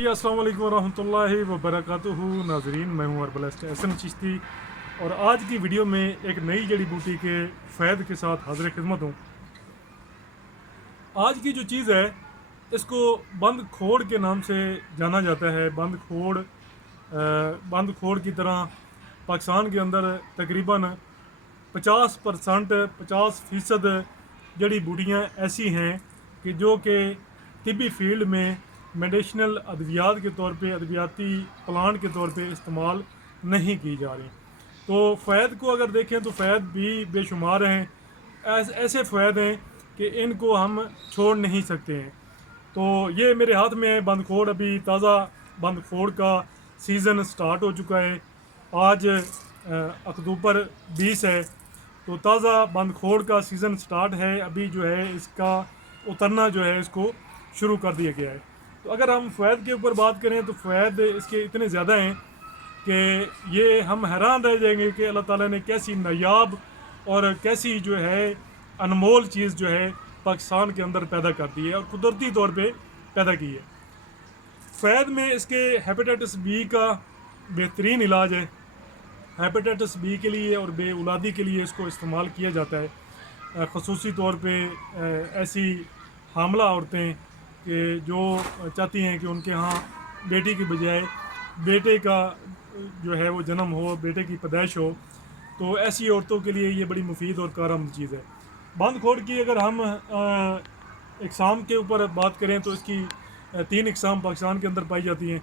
جی السلام علیکم ورحمۃ اللہ وبرکاتہ ناظرین، میں ہوں اربلسٹ احسن چشتی اور آج کی ویڈیو میں ایک نئی جڑی بوٹی کے فائد کے ساتھ حاضر خدمت ہوں۔ آج کی جو چیز ہے اس کو بند کھوڑ کے نام سے جانا جاتا ہے۔ بند کھوڑ کی طرح پاکستان کے اندر تقریباً 50% جڑی بوٹیاں ایسی ہیں کہ جو کہ طبی فیلڈ میں میڈیسنل ادویات کے طور پہ، ادویاتی پلانٹ کے طور پہ استعمال نہیں کی جا رہی۔ تو فوائد کو اگر دیکھیں تو فوائد بھی بے شمار ہیں، ایسے فوائد ہیں کہ ان کو ہم چھوڑ نہیں سکتے ہیں۔ تو یہ میرے ہاتھ میں ہے بند کھوڑ، ابھی تازہ بند کھوڑ کا سیزن سٹارٹ ہو چکا ہے۔ آج اکتوبر 20 ہے، تو تازہ بند کھوڑ کا سیزن سٹارٹ ہے۔ ابھی جو ہے اس کا اترنا جو ہے اس کو شروع کر دیا گیا ہے۔ تو اگر ہم فوائد کے اوپر بات کریں تو فوائد اس کے اتنے زیادہ ہیں کہ یہ ہم حیران رہ جائیں گے کہ اللہ تعالیٰ نے کیسی نایاب اور کیسی جو ہے انمول چیز جو ہے پاکستان کے اندر پیدا کر دی ہے اور قدرتی طور پہ پیدا کی ہے۔ فوائد میں اس کے ہیپیٹائٹس بی کا بہترین علاج ہے۔ ہیپیٹائٹس بی کے لیے اور بے اولادی کے لیے اس کو استعمال کیا جاتا ہے، خصوصی طور پہ ایسی حاملہ عورتیں کہ جو چاہتی ہیں کہ ان کے ہاں بیٹی کی بجائے بیٹے کا جو ہے وہ جنم ہو، بیٹے کی پیدائش ہو، تو ایسی عورتوں کے لیے یہ بڑی مفید اور کارآمد چیز ہے۔ بند کھوڑ کی اگر ہم اقسام کے اوپر بات کریں تو اس کی 3 اقسام پاکستان کے اندر پائی جاتی ہیں،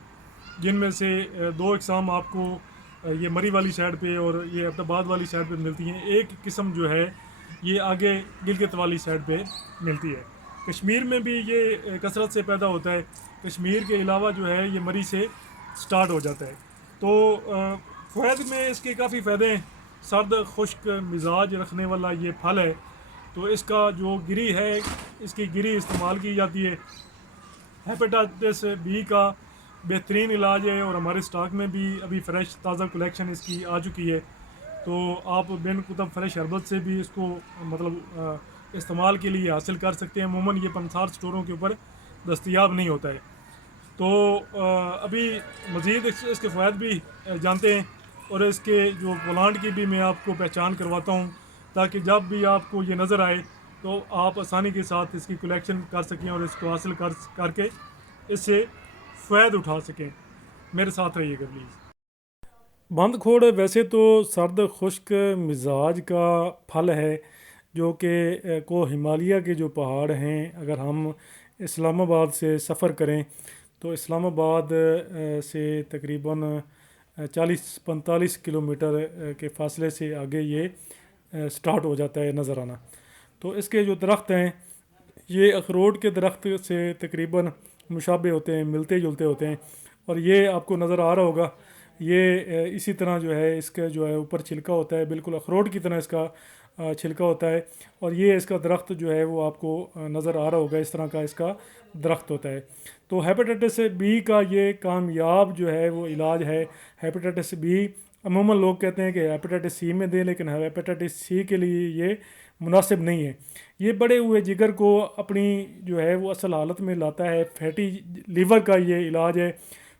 جن میں سے 2 اقسام آپ کو یہ مری والی سائڈ پہ اور یہ عبد آباد والی سائڈ پہ ملتی ہیں۔ ایک قسم جو ہے یہ آگے گلگت والی سائڈ پہ ملتی ہے۔ کشمیر میں بھی یہ کثرت سے پیدا ہوتا ہے، کشمیر کے علاوہ جو ہے یہ مری سے سٹارٹ ہو جاتا ہے۔ تو فوائد میں اس کے کافی فائدے ہیں۔ سرد خشک مزاج رکھنے والا یہ پھل ہے، تو اس کا جو گری ہے اس کی گری استعمال کی جاتی ہے۔ ہیپیٹائٹس بی کا بہترین علاج ہے اور ہمارے سٹاک میں بھی ابھی فریش تازہ کلیکشن اس کی آ چکی ہے، تو آپ بن قطب فریش ہربل سے بھی اس کو مطلب استعمال کے لیے حاصل کر سکتے ہیں۔ عموماً یہ پنسار سٹوروں کے اوپر دستیاب نہیں ہوتا ہے۔ تو ابھی مزید اس کے فوائد بھی جانتے ہیں اور اس کے جو پلانٹ کی بھی میں آپ کو پہچان کرواتا ہوں، تاکہ جب بھی آپ کو یہ نظر آئے تو آپ آسانی کے ساتھ اس کی کلیکشن کر سکیں اور اس کو حاصل کر کے اس سے فائد اٹھا سکیں۔ میرے ساتھ رہیے گا پلیز۔ بند کھوڑ ویسے تو سرد خشک مزاج کا پھل ہے، جو کہ کو ہمالیہ کے جو پہاڑ ہیں، اگر ہم اسلام آباد سے سفر کریں تو اسلام آباد سے تقریباً 40-45 کلومیٹر کے فاصلے سے آگے یہ سٹارٹ ہو جاتا ہے نظر آنا۔ تو اس کے جو درخت ہیں یہ اخروٹ کے درخت سے تقریباً مشابہ ہوتے ہیں، ملتے جلتے ہوتے ہیں، اور یہ آپ کو نظر آ رہا ہوگا۔ یہ اسی طرح جو ہے اس کا جو ہے اوپر چھلکا ہوتا ہے، بالکل اخروٹ کی طرح اس کا چھلکا ہوتا ہے، اور یہ اس کا درخت جو ہے وہ آپ کو نظر آ رہا ہوگا، اس طرح کا اس کا درخت ہوتا ہے۔ تو ہیپیٹائٹس بی کا یہ کامیاب جو ہے وہ علاج ہے۔ ہیپیٹائٹس بی عموماً لوگ کہتے ہیں کہ ہیپیٹائٹس سی میں دیں، لیکن ہیپیٹائٹس سی کے لیے یہ مناسب نہیں ہے۔ یہ بڑے ہوئے جگر کو اپنی جو ہے وہ اصل حالت میں لاتا ہے۔ فیٹی لیور کا یہ علاج ہے،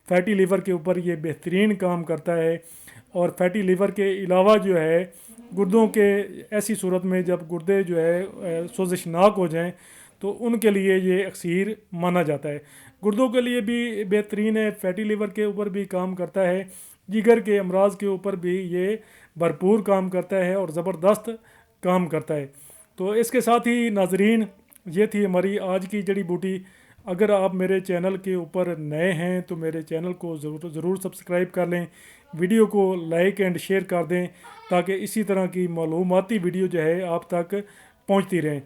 فیٹی لیور کے اوپر یہ بہترین کام کرتا ہے، اور فیٹی لیور کے علاوہ جو ہے گردوں کے ایسی صورت میں جب گردے جو ہے سوزشناک ہو جائیں تو ان کے لیے یہ اکسیر مانا جاتا ہے۔ گردوں کے لیے بھی بہترین ہے، فیٹی لیور کے اوپر بھی کام کرتا ہے، جگر کے امراض کے اوپر بھی یہ بھرپور کام کرتا ہے اور زبردست کام کرتا ہے۔ تو اس کے ساتھ ہی ناظرین، یہ تھی ہماری آج کی جڑی بوٹی۔ اگر آپ میرے چینل کے اوپر نئے ہیں تو میرے چینل کو ضرور سبسکرائب کر لیں، ویڈیو کو لائک اینڈ شیئر کر دیں، تاکہ اسی طرح کی معلوماتی ویڈیو جو ہے آپ تک پہنچتی رہیں۔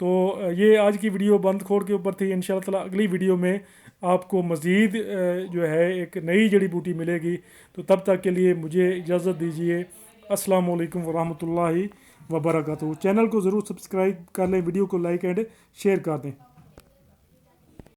تو یہ آج کی ویڈیو بند کھوڑ کے اوپر تھی۔ انشاءاللہ تعالی اگلی ویڈیو میں آپ کو مزید جو ہے ایک نئی جڑی بوٹی ملے گی۔ تو تب تک کے لیے مجھے اجازت دیجیے۔ السلام علیکم ورحمۃ اللہ وبرکاتہ۔ چینل کو ضرور سبسکرائب کر لیں، ویڈیو کو لائک اینڈ شیئر کر دیں۔